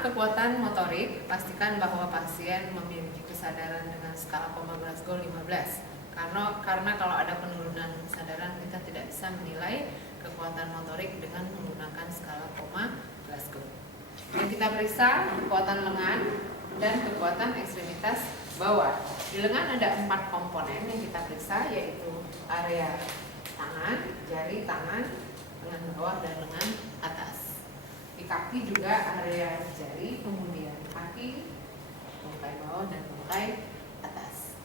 Pertama, kekuatan motorik. Pastikan bahwa pasien memiliki kesadaran dengan skala koma Glasgow 15. Karena kalau ada penurunan kesadaran, kita tidak bisa menilai kekuatan motorik dengan menggunakan skala koma Glasgow. Yang kita periksa kekuatan lengan dan kekuatan ekstremitas bawah. Di lengan ada 4 komponen yang kita periksa, yaitu area tangan, jari tangan, lengan bawah dan lengan atas. Di kaki juga area jari, kemudian kaki, tungkai bawah dan tungkai atas.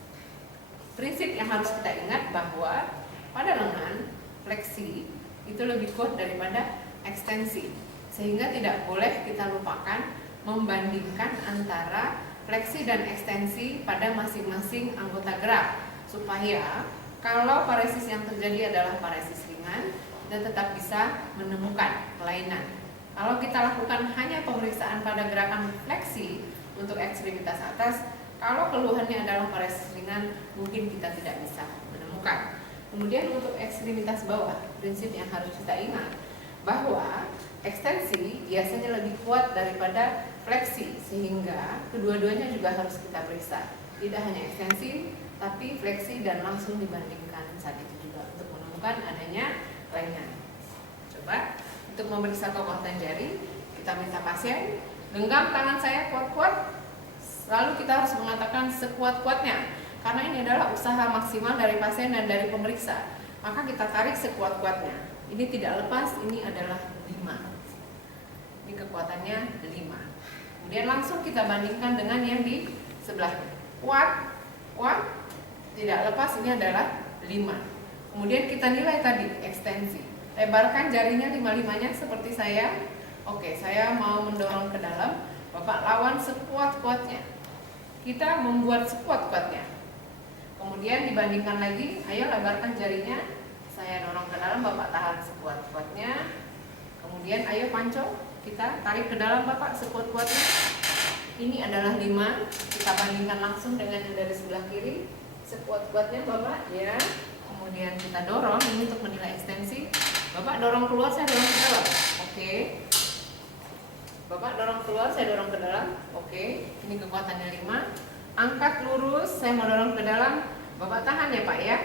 Prinsip yang harus kita ingat bahwa pada lengan fleksi itu lebih kuat daripada ekstensi, sehingga tidak boleh kita lupakan membandingkan antara fleksi dan ekstensi pada masing-masing anggota gerak, supaya kalau paresis yang terjadi adalah paresis ringan, kita tetap bisa menemukan kelainan. Kalau kita lakukan hanya pemeriksaan pada gerakan fleksi untuk ekstremitas atas, kalau keluhannya adalah paresis ringan, mungkin kita tidak bisa menemukan. Kemudian untuk ekstremitas bawah, prinsip yang harus kita ingat bahwa ekstensi biasanya lebih kuat daripada fleksi, sehingga kedua-duanya juga harus kita periksa. Tidak hanya ekstensi, tapi fleksi dan langsung dibandingkan saat itu juga untuk menemukan adanya kelainan. Coba untuk memeriksa kekuatan jari, kita minta pasien genggam tangan saya kuat-kuat, lalu kita harus mengatakan sekuat-kuatnya, karena ini adalah usaha maksimal dari pasien dan dari pemeriksa. Maka kita tarik sekuat-kuatnya. Ini tidak lepas, ini adalah 5. Ini kekuatannya 5. Kemudian langsung kita bandingkan dengan yang di sebelahnya. Kuat, tidak lepas, ini adalah 5. Kemudian kita nilai tadi ekstensi. Lebarkan jarinya 5-5-nya seperti saya. Oke, saya mau mendorong ke dalam. Bapak lawan sekuat-kuatnya. Kita membuat sekuat-kuatnya. Kemudian dibandingkan lagi, ayo lebarkan jarinya. Saya dorong ke dalam, Bapak tahan sekuat-kuatnya. Kemudian ayo panco, kita tarik ke dalam Bapak sekuat-kuatnya. Ini adalah 5. Kita bandingkan langsung dengan yang dari sebelah kiri. Sekuat-kuatnya Bapak, ya. Kemudian kita dorong, ini untuk menilai ekstensi. Bapak dorong keluar, saya dorong ke dalam. Oke. Bapak dorong keluar, saya dorong ke dalam. Oke. Ini kekuatannya 5. Angkat lurus, saya mau dorong ke dalam. Bapak tahan ya Pak ya.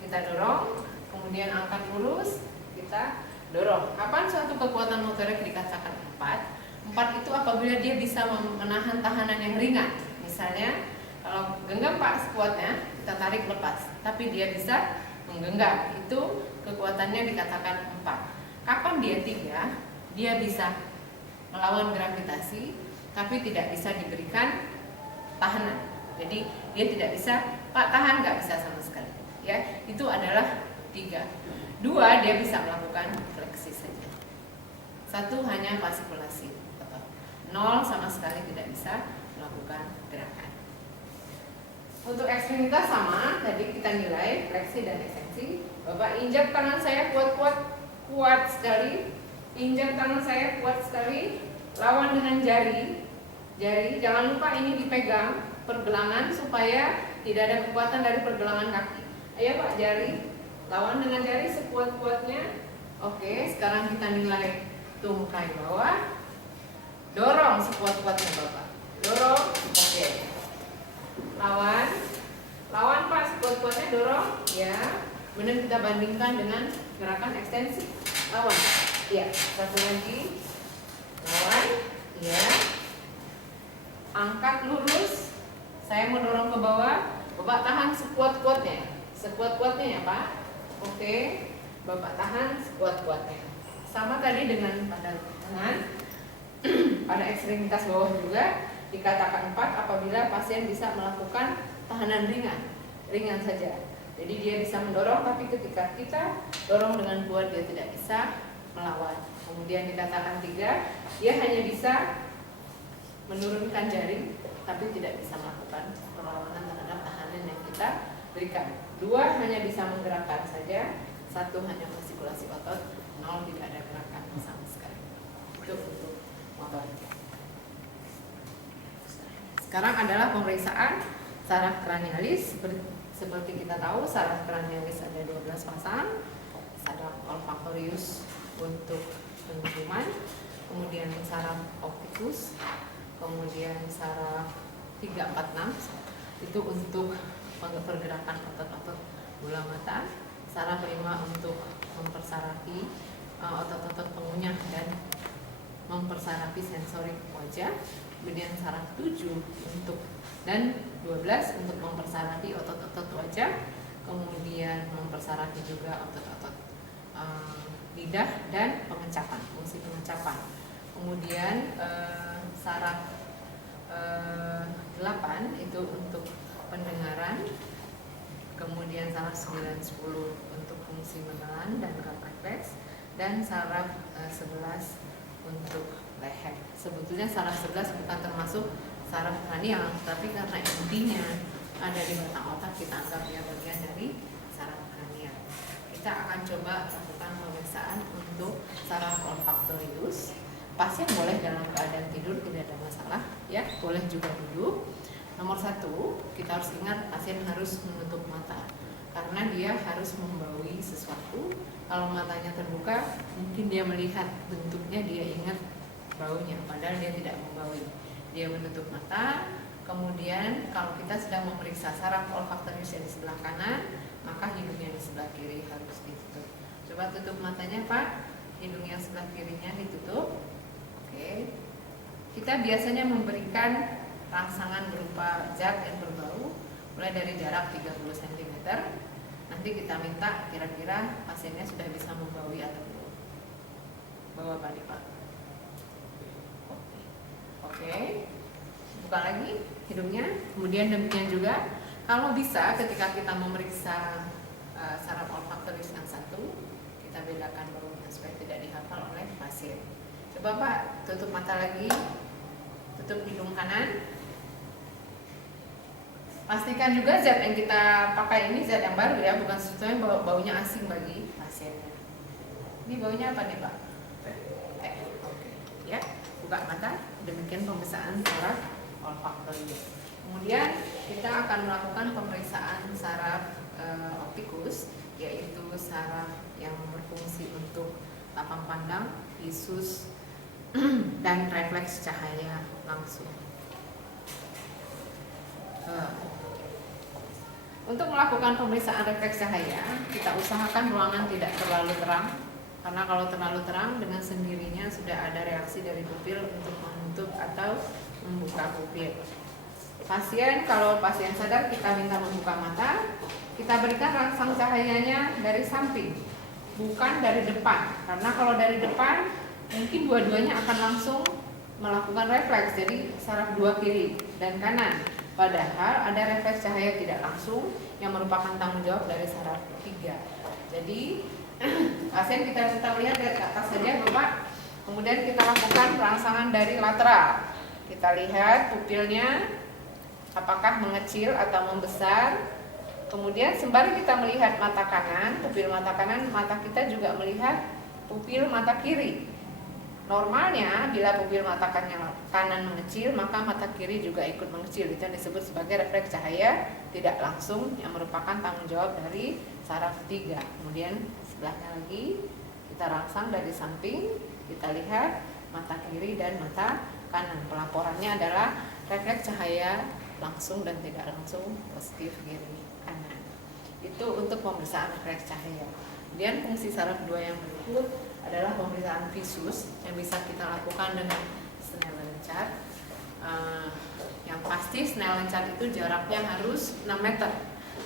Kita dorong, kemudian angkat lurus, kita dorong. Kapan suatu kekuatan motorik dikatakan 4? 4 itu apabila dia bisa menahan tahanan yang ringan. Misalnya, kalau genggam Pak sekuatnya, kita tarik lepas. Tapi dia bisa menggenggam, itu kekuatannya dikatakan 4. Kapan dia 3? Dia bisa melawan gravitasi, tapi tidak bisa diberikan tahanan. Jadi dia tidak bisa, Pak tahan, nggak bisa sama sekali. Ya, itu adalah 3. 2, dia bisa melakukan fleksi saja. 1 hanya fascikulasi. 0 sama sekali tidak bisa melakukan gerakan. Untuk ekstremitas sama, tadi kita nilai fleksi dan ekstensi. Bapak injak tangan saya kuat sekali. Injak tangan saya kuat sekali. Lawan dengan jari. Jangan lupa ini dipegang pergelangan supaya tidak ada kekuatan dari pergelangan kaki. Ayo Pak, jari. Lawan dengan jari sekuat-kuatnya. Oke, sekarang kita nilai tungkai bawah. Dorong sekuat-kuatnya Bapak. Dorong. Oke. Lawan Pak, sekuat-kuatnya dorong. Ya. Kemudian kita bandingkan dengan gerakan ekstensi. Lawan. Ya. Satu lagi. Lawan. Ya. Angkat lurus. Saya mau dorong ke bawah. Bapak tahan sekuat-kuatnya. Sekuat-kuatnya ya Pak. Oke. Bapak tahan sekuat-kuatnya. Sama tadi dengan pada tangan. Pada ekstremitas bawah juga dikatakan 4 apabila pasien bisa melakukan tahanan ringan saja. Jadi dia bisa mendorong, tapi ketika kita dorong dengan kuat dia tidak bisa melawan. Kemudian dikatakan 3, dia hanya bisa menurunkan jari, tapi tidak bisa melakukan perlawanan terhadap tahanan yang kita berikan. 2 hanya bisa menggerakkan saja, 1 hanya fascikulasi otot, 0 tidak ada gerakan sama sekali. Itu untuk motorik. Sekarang adalah pemeriksaan saraf kranialis. Seperti kita tahu, saraf kranialis ada 12 pasang. Saraf olfaktorius untuk penciuman, kemudian saraf optikus, kemudian saraf 346 itu untuk pergerakan otot-otot bola mata, saraf 5 untuk mempersarafi otot-otot pengunyah dan mempersarafi sensorik wajah, kemudian saraf 7 untuk dan 12 untuk mempersarafi otot-otot wajah, kemudian mempersarafi juga otot-otot lidah dan pengecapan, fungsi pengecapan. Kemudian saraf 8 itu untuk pendengaran, kemudian saraf 9, 10 untuk fungsi menelan dan gerak refleks, dan saraf 11 untuk leher. Sebetulnya saraf 11 bukan termasuk saraf kranial, tapi karena intinya ada di batang otak, kita anggap dia bagian dari saraf kranial. Kita akan coba lakukan pemeriksaan untuk saraf olfaktorius. Pasien boleh dalam keadaan tidur, tidak ada masalah, ya, boleh juga duduk. Nomor 1, kita harus ingat pasien harus menutup mata karena dia harus membaui sesuatu. Kalau matanya terbuka, mungkin dia melihat bentuknya, dia ingat baunya, padahal dia tidak membaui. Dia menutup mata. Kemudian kalau kita sedang memeriksa saraf olfaktorius yang di sebelah kanan, maka hidungnya di sebelah kiri harus ditutup. Coba tutup matanya, Pak. Hidung yang sebelah kirinya ditutup. Oke. Kita biasanya memberikan rangsangan berupa zat yang berbau mulai dari jarak 30 cm. Nanti kita minta kira-kira pasiennya sudah bisa membaui atau belum. Bawa apa nih, Pak? Oke. Buka lagi hidungnya. Kemudian demikian juga kalau bisa ketika kita memeriksa saraf olfaktorius yang satu, kita bedakan baunya supaya tidak dihafal oleh pasien. Coba Pak, tutup mata lagi. Tutup hidung kanan. Pastikan juga zat yang kita pakai ini zat yang baru, ya, bukan sesuatu yang baunya asing bagi pasiennya. Ini baunya apa nih, Pak? Teh. Oke. Ya, buka mata. Demikian pemeriksaan saraf olfaktorius. Kemudian kita akan melakukan pemeriksaan saraf optikus, yaitu saraf yang berfungsi untuk lapang pandang, visus, dan refleks cahaya langsung. Untuk melakukan pemeriksaan refleks cahaya, kita usahakan ruangan tidak terlalu terang, karena kalau terlalu terang dengan sendirinya sudah ada reaksi dari pupil untuk menutup atau membuka pupil. Kalau pasien sadar, kita minta membuka mata, kita berikan rangsang cahayanya dari samping, bukan dari depan, karena kalau dari depan mungkin dua-duanya akan langsung melakukan refleks, jadi saraf 2 kiri dan kanan. Padahal ada refleks cahaya tidak langsung yang merupakan tanggung jawab dari saraf 3. Jadi pasien kita lihat dari atas saja, Bapak. Kemudian kita lakukan rangsangan dari lateral. Kita lihat pupilnya apakah mengecil atau membesar. Kemudian sembari kita melihat mata kanan, pupil mata kanan, mata kita juga melihat pupil mata kiri. Normalnya bila pupil mata kanan mengecil, maka mata kiri juga ikut mengecil. Itu yang disebut sebagai refleks cahaya tidak langsung yang merupakan tanggung jawab dari saraf 3. Kemudian sebelahnya lagi kita rangsang dari samping, kita lihat mata kiri dan mata kanan. Pelaporannya adalah refleks cahaya langsung dan tidak langsung, positif kiri kanan. Itu untuk pemeriksaan refleks cahaya. Kemudian fungsi saraf 2 yang berikut adalah pemeriksaan visus yang bisa kita lakukan dengan Snellen chart. Yang pasti Snellen chart itu jaraknya harus 6 meter.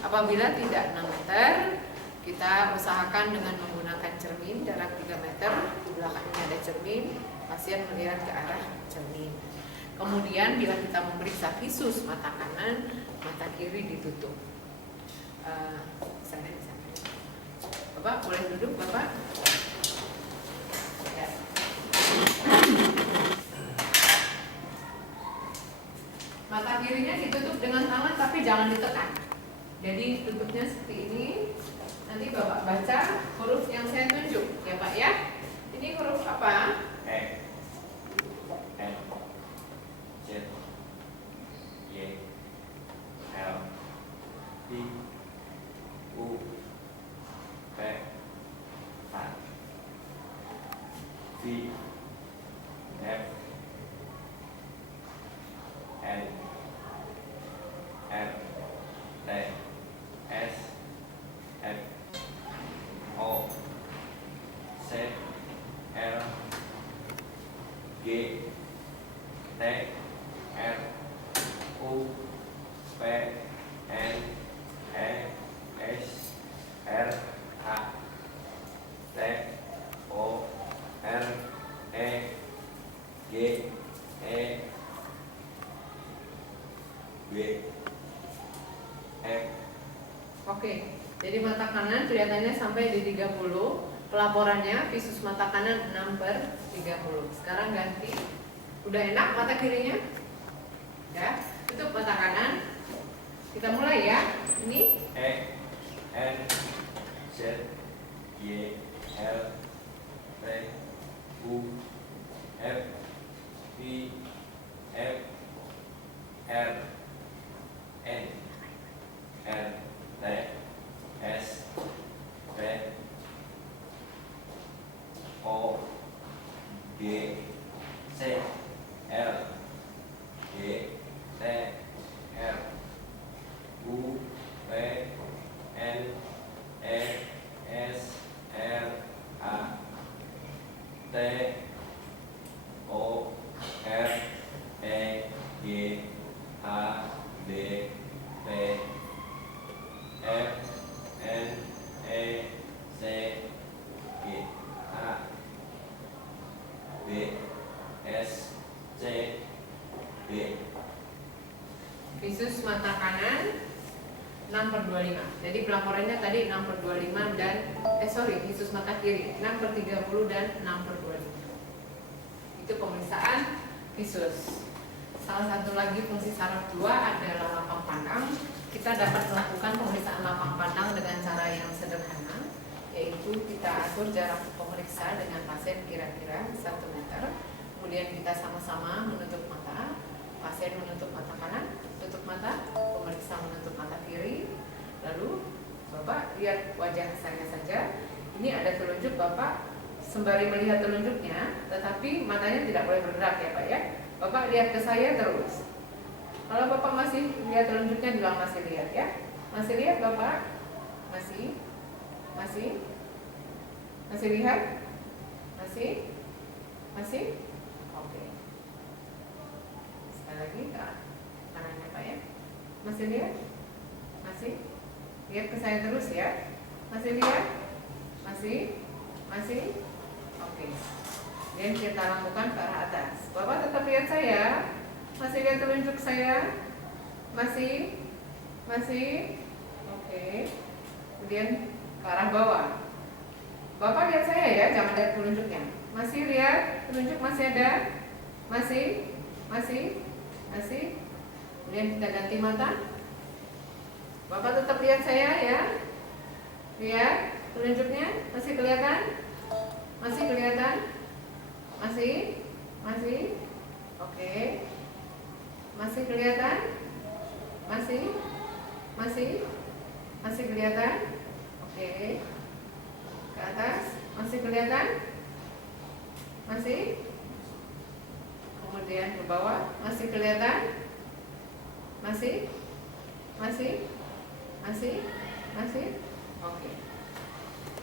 Apabila tidak 6 meter, kita usahakan dengan menggunakan cermin jarak 3 meter. Di belakangnya ada cermin, pasien melihat ke arah cermin. Kemudian bila kita memeriksa visus mata kanan, mata kiri ditutup. Sana. Bapak boleh duduk, Bapak. Ya. Mata kirinya ditutup dengan tangan tapi jangan ditekan. Jadi tutupnya seperti ini. Nanti Bapak baca huruf yang saya tunjuk, ya Pak ya. Ini huruf apa? E, N, Z, Y, L, I, U, P, H, V, W, R U P N E S R A T O R E G E B F. Oke, jadi mata kanan kelihatannya sampai di 30. Pelaporannya visus mata kanan 6/30. Sekarang ganti. Udah enak mata kirinya? Ya, tutup mata kanan. Kita mulai ya. Ini E N Z Y L T U F I F R N R T S P O G C L G T R U P N E S R A T O R E G H D P F N E C G H B S C B. visus mata kanan 6/25. Jadi pelaporannya tadi 6/25 dan visus mata kiri 6/30 dan 6/25. Itu pemeriksaan visus. Salah satu lagi fungsi saraf 2 adalah lapang pandang. Kita dapat melakukan pemeriksaan lapang pandang dengan cara yang sederhana, yaitu kita atur jarak pemeriksa dengan pasien kira-kira 1 meter. Kemudian kita sama-sama menutup mata. Pasien menutup mata kanan, tutup mata, pemeriksa menutup mata kiri. Lalu Bapak lihat wajah saya saja. Ini ada telunjuk, Bapak sembari melihat telunjuknya, tetapi matanya tidak boleh bergerak ya Pak ya. Bapak lihat ke saya terus. Kalau Bapak masih lihat telunjuknya, bilang masih lihat ya. Masih lihat Bapak? Masih lihat? Masih? Oke. Sekali lagi ke tangannya Pak ya. Masih lihat? Masih? Lihat ke saya terus ya. Masih lihat? Masih? Oke. Dan kita lakukan ke arah atas. Bapak tetap lihat saya. Masih lihat telunjuk saya? Masih? Oke. Kemudian ke arah bawah. Bapak lihat saya ya, jangan lihat telunjuknya. Masih lihat? Telunjuk masih ada? Masih? Kemudian kita ganti mata. Bapak tetap lihat saya ya. Lihat telunjuknya, masih kelihatan? Masih? Oke. Masih kelihatan? Masih kelihatan? Oke. Ke atas, masih kelihatan? Masih? Kemudian ke bawah, masih kelihatan? Masih? Oke.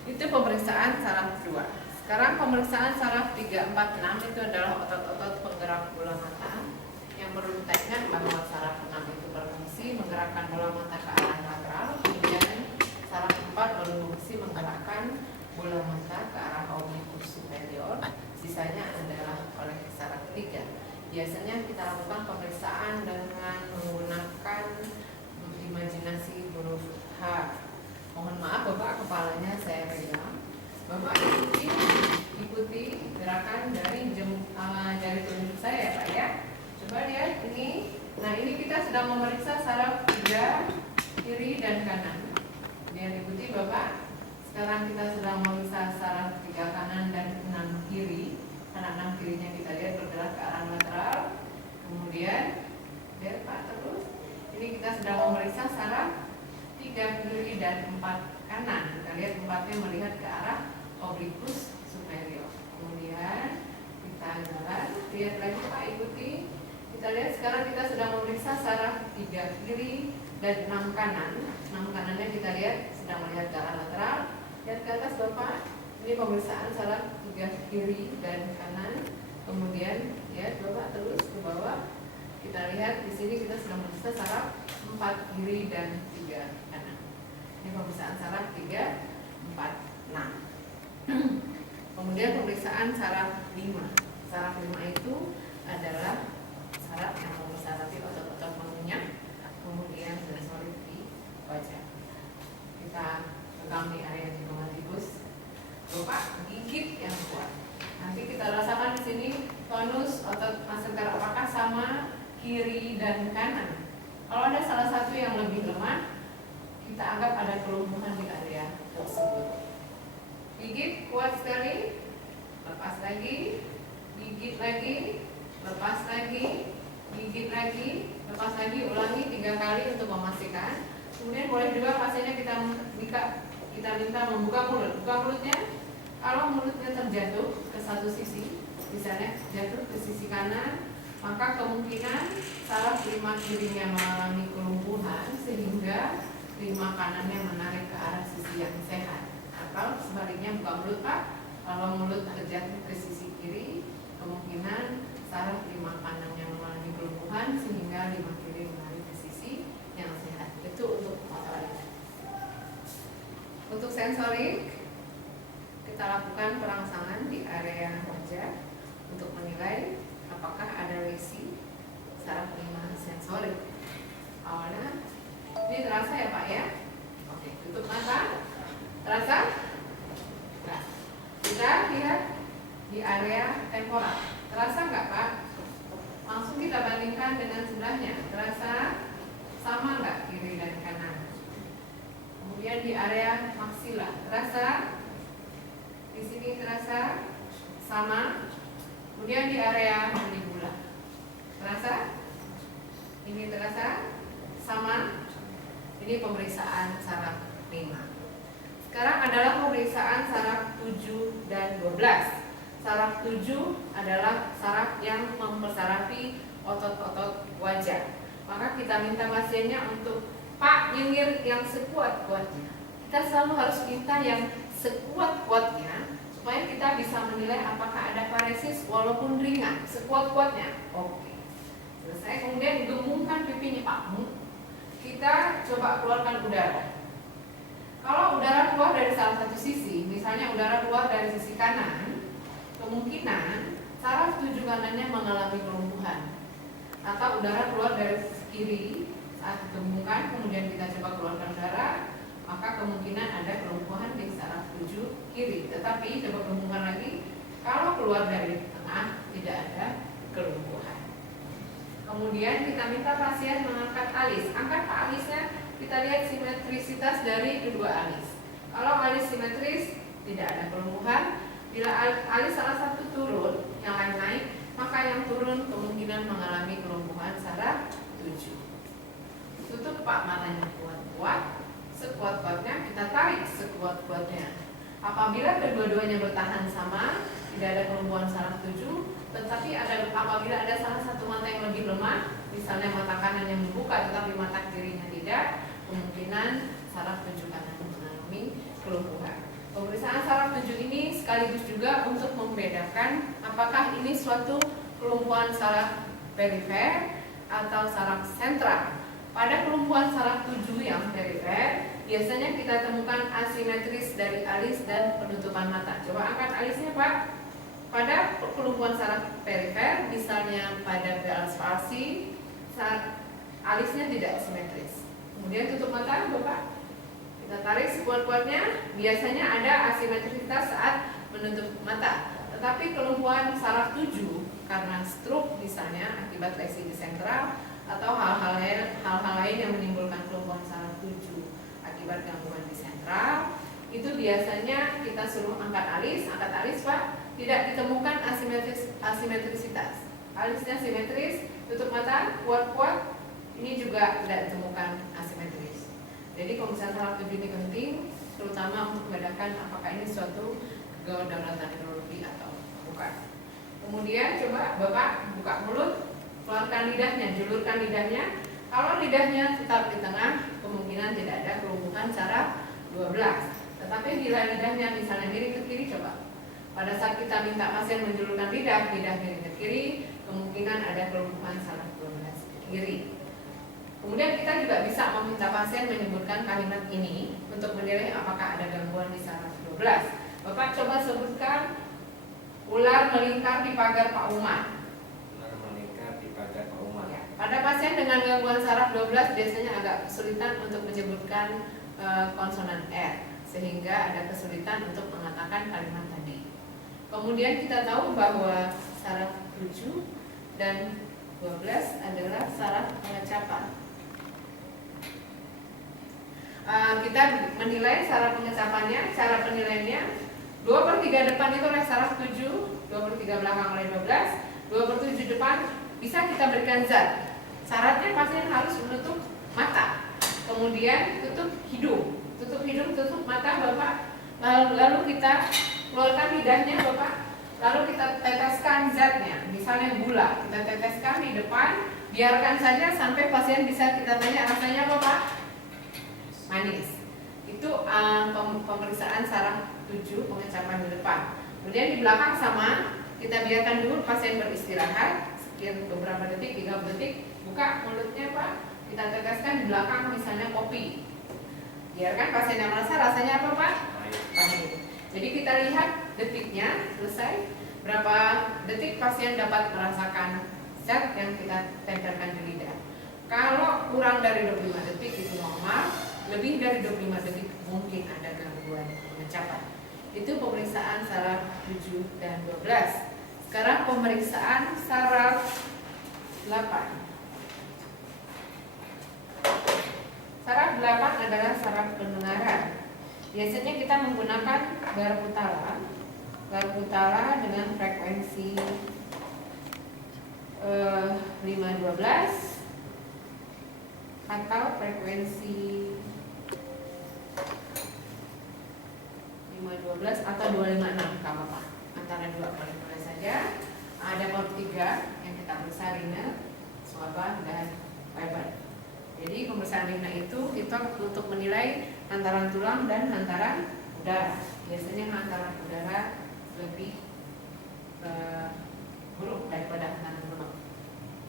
Itu pemeriksaan saraf 2. Sekarang pemeriksaan saraf 3, 4, 6 itu adalah otot-otot penggerak bola mata. Yang perlu kita ingat bahwa saraf 6 itu berfungsi menggerakkan bola mata ke arah lateral, kemudian saraf 4 berfungsi menggerakkan bola mata ke arah oblikus superior. Sisanya adalah oleh saraf 3. Biasanya kita lakukan pemeriksaan dengan menggunakan imajinasi huruf H. Mohon maaf Bapak, kepalanya saya pegang. Bapak ikuti gerakan dari jari telunjuk saya ya Pak ya. Coba lihat ini. Nah ini kita sedang memeriksa saraf 3 kiri dan kanan. Biar ikuti Bapak. Sekarang kita sedang memeriksa saraf 3 kanan dan 6 kiri. Karena 6 kirinya kita lihat bergerak ke arah lateral. Kemudian lihat Pak terus. Ini kita sedang memeriksa saraf 3 kiri dan 4 kanan. Kita lihat 4-nya melihat ke arah oblikus superior. Kemudian kita jalan, lihat lagi Pak, ikuti. Kita lihat sekarang kita sedang memeriksa saraf 3 kiri dan 6 kanan. 6 kanannya kita lihat sedang melihat ke arah lateral. Lihat ke atas Bapak. Ini pemeriksaan saraf 3 kiri dan kanan. Kemudian lihat Bapak terus ke bawah. lihat di sini kita sudah memeriksa saraf 4 kiri dan 3 kanan. Ini pemeriksaan saraf 3, 4, 6. Kemudian pemeriksaan saraf 5. Saraf 5 itu adalah saraf yang memersarafi otot-otot mengunyah, kemudian sensorik di wajah. Kita pegang di area zygomatikus, lupa gigit yang kuat. Nanti kita rasakan di sini tonus otot masseter apakah sama kiri dan kanan. Kalau ada salah satu yang lebih lemah, kita anggap ada kelumpuhan di area tersebut. Gigit kuat sekali, lepas lagi, gigit lagi, lepas lagi, gigit lagi, lepas lagi, ulangi 3 kali untuk memastikan. Kemudian boleh juga pasiennya kita minta membuka mulut. Buka mulutnya. Kalau mulutnya terjatuh ke satu sisi, misalnya jatuh ke sisi kanan, maka kemungkinan saraf 5 kirinya mengalami kelumpuhan sehingga 5 kanannya menarik ke arah sisi yang sehat. Atau sebaliknya buka mulut Pak. Kalau mulut terjatuh ke sisi kiri, kemungkinan saraf 5 kanannya mengalami kelumpuhan sehingga 5 kiri menarik ke sisi yang sehat. Itu untuk motorik. Untuk sensorik, kita lakukan perangsangan di area wajah untuk menilai apakah ada lesi saraf 5 sensorik. Awalnya ini terasa ya Pak ya? Oke, tutup mata. Terasa? Nah, kita lihat di area temporal. Terasa nggak Pak? Langsung kita bandingkan dengan sebelahnya. Terasa sama nggak kiri dan kanan? Kemudian di area maksila. Terasa? Di sini terasa sama. Kemudian di area mandibula. Terasa? Ini terasa sama. Ini pemeriksaan saraf 5. Sekarang adalah pemeriksaan saraf 7 dan 12. Saraf 7 adalah saraf yang mempersarafi otot-otot wajah. Maka kita minta pasiennya untuk Pak nyengir yang sekuat-kuatnya. Kita selalu harus minta yang sekuat-kuatnya supaya kita bisa menilai apakah ada paresis walaupun ringan, sekuat-kuatnya. Oke. Selesai, kemudian gembungkan pipinya Pak. Kita coba keluarkan udara. Kalau udara keluar dari salah satu sisi, misalnya udara keluar dari sisi kanan, kemungkinan saraf 7 kanannya mengalami kelumpuhan. Atau udara keluar dari sisi kiri, saat digembungkan, kemudian kita coba keluarkan udara, maka kemungkinan ada kelumpuhan di saraf 7 kiri. Tetapi coba gembungkan lagi, kalau keluar dari tengah tidak ada kelumpuhan. Kemudian kita minta pasien mengangkat alis. Angkat alisnya, kita lihat simetrisitas dari kedua alis. Kalau alis simetris tidak ada kelumpuhan. Bila alis salah satu turun, yang lain naik, maka yang turun kemungkinan mengalami kelumpuhan saraf 7. Tutup Pak matanya kuat-kuat. Sekuat-kuatnya kita tarik sekuat-kuatnya. Apabila kedua-duanya bertahan sama, tidak ada kelumpuhan saraf 7, tetapi apabila ada salah satu mata yang lebih lemah, misalnya mata kanan yang membuka tetapi mata kirinya tidak, kemungkinan saraf 7 kanan mengalami kelumpuhan. Pemeriksaan saraf 7 ini sekaligus juga untuk membedakan apakah ini suatu kelumpuhan saraf perifer atau saraf sentral. Pada kelumpuhan saraf 7 yang perifer, biasanya kita temukan asimetris dari alis dan penutupan mata. Coba angkat alisnya Pak. Pada kelumpuhan saraf perifer, misalnya pada Bell's palsy, alisnya tidak simetris. Kemudian tutup mata Bapak. Kita tarik sekuat-kuatnya, biasanya ada asimetrisitas saat menutup mata. Tetapi kelumpuhan saraf 7 karena stroke misalnya akibat lesi di sentral atau hal-hal lain yang menimbulkan kelumpuhan saraf 7 akibat gangguan di sentral, itu biasanya kita suruh angkat alis Pak, tidak ditemukan asimetrisitas. Alisnya simetris, tutup mata, kuat-kuat, ini juga tidak ditemukan asimetris. Jadi pemeriksaan saraf 7 ini penting, terutama untuk membedakan apakah ini suatu gangguan daratan neurologi atau bukan. Kemudian coba Bapak buka mulut, keluarkan lidahnya, julurkan lidahnya. Kalau lidahnya tetap di tengah, kemungkinan tidak ada kelumpuhan saraf 12. Tetapi bila lidahnya misalnya miring ke kiri, coba. Pada saat kita minta pasien menjulurkan lidah miring ke kiri, kemungkinan ada kelumpuhan saraf 12. kiri. Kemudian kita juga bisa meminta pasien menyebutkan kalimat ini untuk menilai apakah ada gangguan di saraf 12. Bapak coba sebutkan ular melingkar di pagar Pak Umar. Ular melingkar di pagar Pak Umar. Ya. Pada pasien dengan gangguan saraf 12 biasanya agak kesulitan untuk menyebutkan konsonan R, sehingga ada kesulitan untuk mengatakan kalimat tadi. Kemudian kita tahu bahwa saraf 7 dan 12 adalah saraf pengecapan. Kita menilai saraf pengecapannya, cara penilaiannya 2/3 depan itu oleh saraf 7, 2/3 belakang oleh 12, 2/7 depan bisa kita berikan zat. Syaratnya pasien harus menutup mata, kemudian tutup hidung, tutup mata Bapak, lalu kita keluarkan lidahnya Bapak, lalu kita teteskan zatnya, misalnya gula, kita teteskan di depan, biarkan saja sampai pasien bisa kita tanya rasanya apa Pak? Manis. Itu pemeriksaan saraf 7 pengecapan di depan. Kemudian di belakang sama, kita biarkan dulu pasien beristirahat sekian beberapa detik, 3 detik, buka mulutnya Pak, kita teteskan di belakang misalnya kopi. Biarkan pasien yang merasa rasanya apa Pak? Pahit. Jadi kita lihat detiknya selesai, berapa detik pasien dapat merasakan zat yang kita tempelkan di lidah. Kalau kurang dari 25 detik itu normal, lebih dari 25 detik mungkin ada gangguan pengecapan. Itu pemeriksaan saraf 7 dan 12. Sekarang pemeriksaan saraf 8. Saraf 8 adalah saraf pendengaran. Biasanya kita menggunakan Garputala dengan frekuensi 512 atau frekuensi 512 atau 256, nggak apa-apa, antara dua boleh saja. Ada bab 3 yang kita periksa rina, swaba, dan Weber. Jadi pemeriksaan rina itu kita untuk menilai hantaran tulang dan hantaran udara. Biasanya hantaran udara lebih buruk daripada hantaran tulang.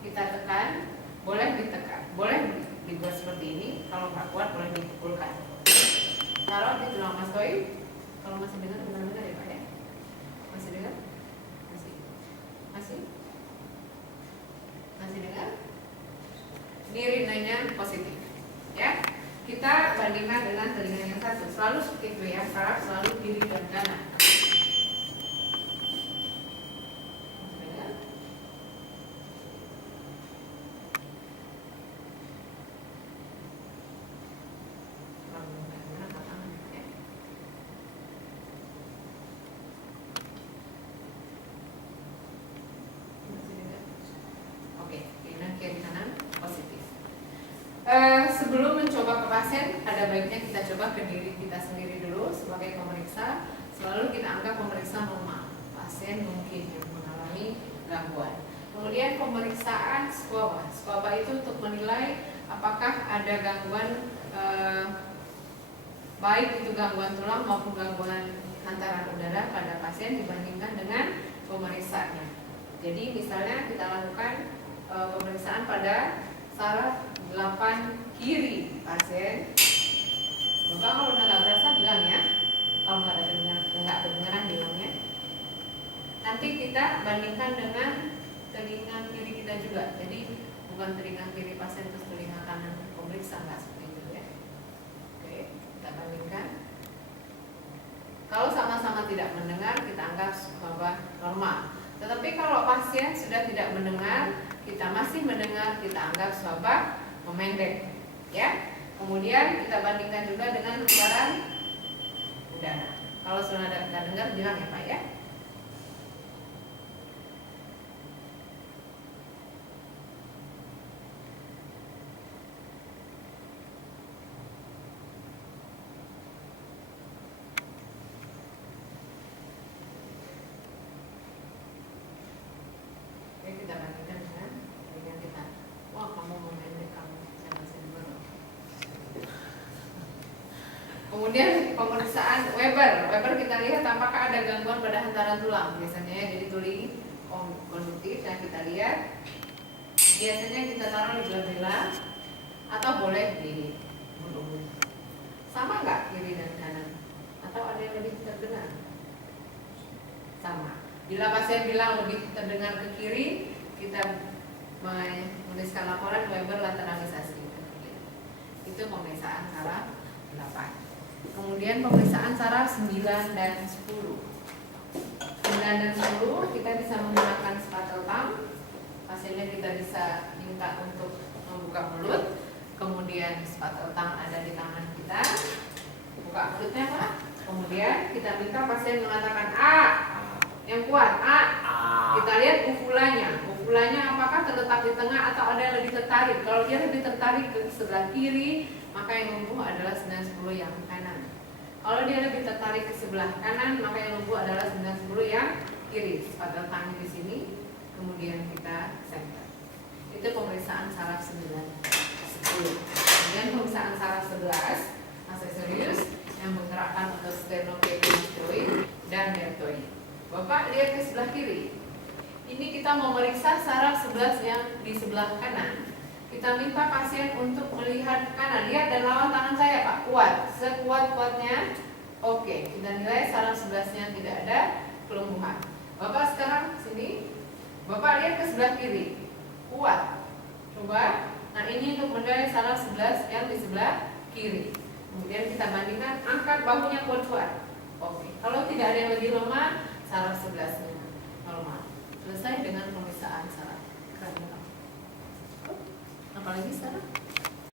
Kita tekan, boleh ditekan, boleh dibuat seperti ini. Kalau nggak kuat boleh dipukulkan. Taruh di tulang mastoid. Kalau masih dengar, benar-benar ya Pak ya? Masih dengar? Masih dengar? Ini rinanya positif, ya. Kita bandingkan dengan telinga yang satu. Selalu seperti itu ya, saraf selalu kiri dan kanan. Masih dengar? Sebelum mencoba ke pasien, ada baiknya kita coba ke diri kita sendiri dulu sebagai pemeriksa. Selalu kita anggap pemeriksa normal. Pasien mungkin yang mengalami gangguan. Kemudian pemeriksaan squaba. Squaba itu untuk menilai apakah ada gangguan, baik itu gangguan tulang maupun gangguan hantaran udara pada pasien dibandingkan dengan pemeriksaannya. Jadi misalnya kita lakukan pemeriksaan pada saraf 8 kiri pasien. Bapak kalau udah nggak berasa bilang ya, kalau nggak kedengaran bilangnya. Nanti kita bandingkan dengan telinga kiri kita juga. Jadi bukan telinga kiri pasien terus telinga kanan pemeriksa, nggak seperti itu ya. Oke, kita bandingkan. Kalau sama-sama tidak mendengar, kita anggap bahwa normal. Tetapi kalau pasien sudah tidak mendengar, kita masih mendengar, kita anggap swaba memendek, ya. Kemudian kita bandingkan juga dengan hantaran udara. Kalau sudah ada dengar, bilang ya Pak ya. Kita bandingkan dengan kita. Wah, kamu memendek, kamu saya masih dengar. Kemudian pemeriksaan Weber kita lihat apakah ada gangguan pada hantaran tulang biasanya ya. Jadi tuli konduktif dan kita lihat biasanya kita taruh di belah-belah atau boleh di mulut. Sama nggak kiri dan kanan? Atau ada yang lebih terdengar? Sama. Bila pasien bilang lebih terdengar ke kiri, kita menuliskan laporan Weber lateralisasi ke kiri. Itu pemeriksaan saraf 8. Kemudian pemeriksaan saraf 9 dan 10. 9 dan 10 kita bisa menggunakan spatel thumb. Pasiennya kita bisa minta untuk membuka mulut. Kemudian spatel thumb ada di tangan kita. Buka mulutnya Pak. Kemudian kita minta pasien mengatakan A. Yang kuat A. Kita lihat ufulanya. Ufulanya apakah terletak di tengah atau ada yang lebih tertarik. Kalau dia lebih tertarik ke sebelah kiri, maka yang lumpuh adalah 9-10 yang kanan. Kalau dia lebih tertarik ke sebelah kanan, maka yang lumpuh adalah 9-10 yang kiri. Spatel thumb di sini. Kemudian kita center. Itu pemeriksaan saraf 9, 10. Kemudian pemeriksaan saraf 11 aksesorius yang menggerakkan untuk sternocleidomastoid dan deltoid. Bapak lihat ke sebelah kiri. Ini kita memeriksa saraf 11 yang di sebelah kanan. Kita minta pasien untuk melihat kanan. Lihat dan lawan tangan saya Pak, kuat, sekuat-kuatnya. Oke, kita nilai saraf 11-nya tidak ada kelumpuhan. Bapak sekarang sini. Bapak lihat ke sebelah kiri, kuat. Coba, nah ini untuk menilai saraf 11 yang di sebelah kiri. Kemudian kita bandingkan, angkat bahunya kuat-kuat. Oke, kalau tidak ada yang lebih lemah, saraf 11-nya normal. Selesai dengan pemeriksaan saraf kranial. Apalagi sekarang?